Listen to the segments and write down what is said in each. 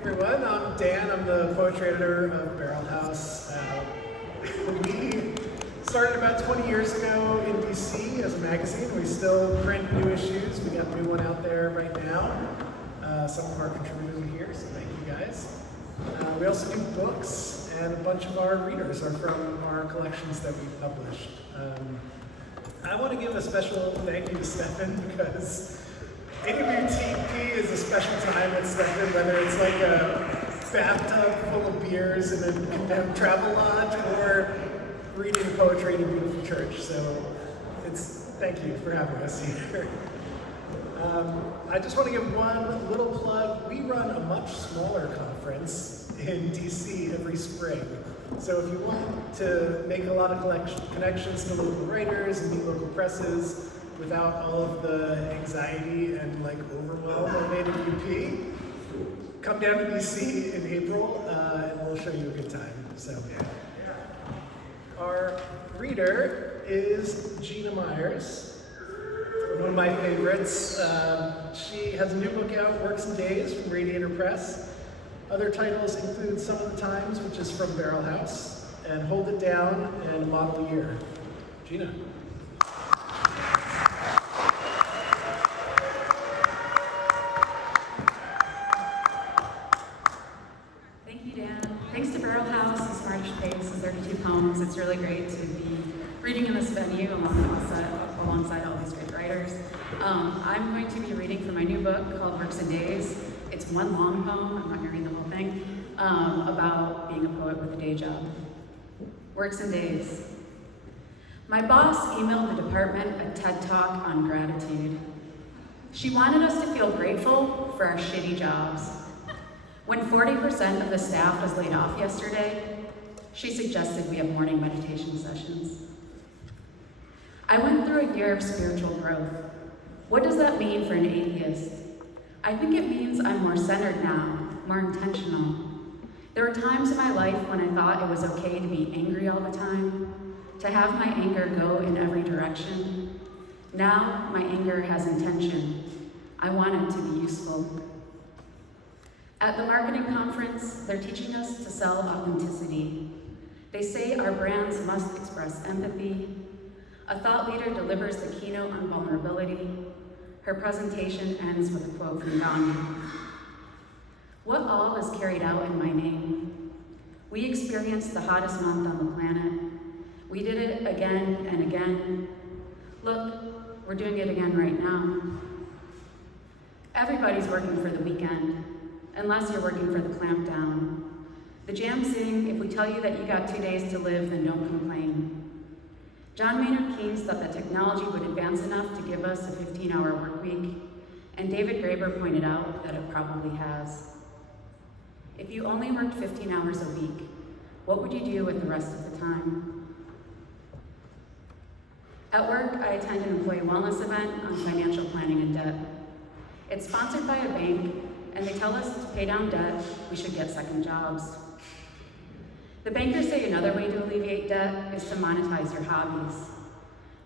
everyone, I'm Dan. I'm the poetry editor of Barrelhouse. We started about 20 years ago in DC as a magazine. We still print new issues. We got a new one out there right now. Some of our contributors are here, so thank you guys. We also do books, and a bunch of our readers are from our collections that we've published. I want to give a special thank you to Stefan because AWTP is a special time with Stefan, whether it's like a bathtub full of beers in a condemned travel lodge or reading poetry in a beautiful church. So thank you for having us here. I just want to give one little plug. We run a much smaller conference in DC every spring. So if you want to make a lot of connections to local writers and meet local presses without all of the anxiety and overwhelm of AWP, come down to DC in April and we'll show you a good time. So our reader is Gina Myers, one of my favorites. She has a new book out, Works and Days, from Radiator Press. Other titles include Some of the Times, which is from Barrelhouse, and Hold It Down and Model Year. Gina. Thank you, Dan. Thanks to Barrelhouse and Smartish Pace and 32 Poems. It's really great to be reading in this venue alongside all these great writers. I'm going to be reading from my new book called Works and Days. It's one long poem, I'm not going to read the whole thing, about being a poet with a day job. Works and Days. My boss emailed the department a TED Talk on gratitude. She wanted us to feel grateful for our shitty jobs. When 40% of the staff was laid off yesterday, she suggested we have morning meditation sessions. I went through a year of spiritual growth. What does that mean for an atheist? I think it means I'm more centered now, more intentional. There were times in my life when I thought it was okay to be angry all the time, to have my anger go in every direction. Now my anger has intention. I want it to be useful. At the marketing conference, they're teaching us to sell authenticity. They say our brands must express empathy. A thought leader delivers the keynote on vulnerability. Her presentation ends with a quote from Gandhi. What all is carried out in my name? We experienced the hottest month on the planet. We did it again and again. Look, we're doing it again right now. Everybody's working for the weekend, unless you're working for the clampdown. The Jam sing, if we tell you that you got 2 days to live, then don't complain. John Maynard Keynes thought that technology would advance enough to give us a 15-hour work week, and David Graeber pointed out that it probably has. If you only worked 15 hours a week, what would you do with the rest of the time? At work, I attend an employee wellness event on financial planning and debt. It's sponsored by a bank, and they tell us to pay down debt, we should get second jobs. The bankers say another way to alleviate debt is to monetize your hobbies.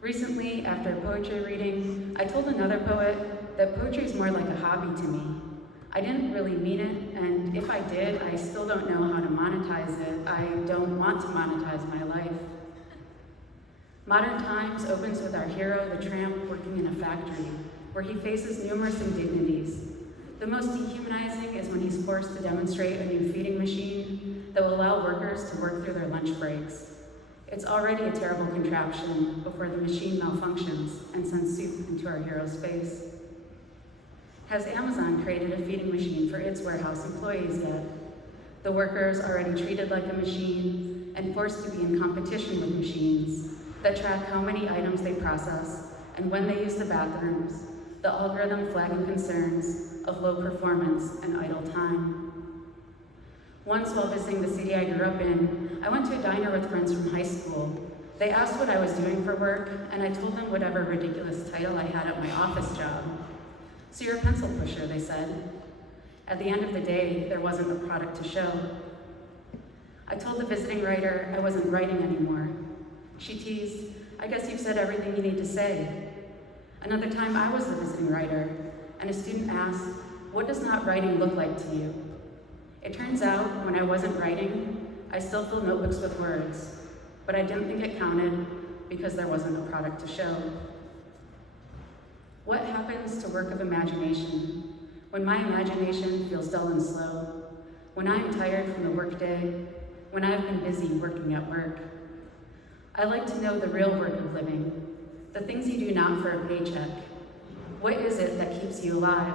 Recently, after a poetry reading, I told another poet that poetry is more like a hobby to me. I didn't really mean it, and if I did, I still don't know how to monetize it. I don't want to monetize my life. Modern Times opens with our hero, the tramp, working in a factory, where he faces numerous indignities. The most dehumanizing is when he's forced to demonstrate a new feeding machine that will allow workers to work through their lunch breaks. It's already a terrible contraption before the machine malfunctions and sends soup into our hero's face. Has Amazon created a feeding machine for its warehouse employees yet? The workers already treated like a machine and forced to be in competition with machines that track how many items they process and when they use the bathrooms, the algorithm flagging concerns of low performance and idle time. Once while visiting the city I grew up in, I went to a diner with friends from high school. They asked what I was doing for work, and I told them whatever ridiculous title I had at my office job. So you're a pencil pusher, they said. At the end of the day, there wasn't a product to show. I told the visiting writer I wasn't writing anymore. She teased, I guess you've said everything you need to say. Another time I was the visiting writer, and a student asked, what does not writing look like to you? It turns out, when I wasn't writing, I still filled notebooks with words, but I didn't think it counted because there wasn't a product to show. What happens to work of imagination when my imagination feels dull and slow, when I am tired from the workday, when I've been busy working at work? I like to know the real work of living, the things you do not for a paycheck. What is it that keeps you alive?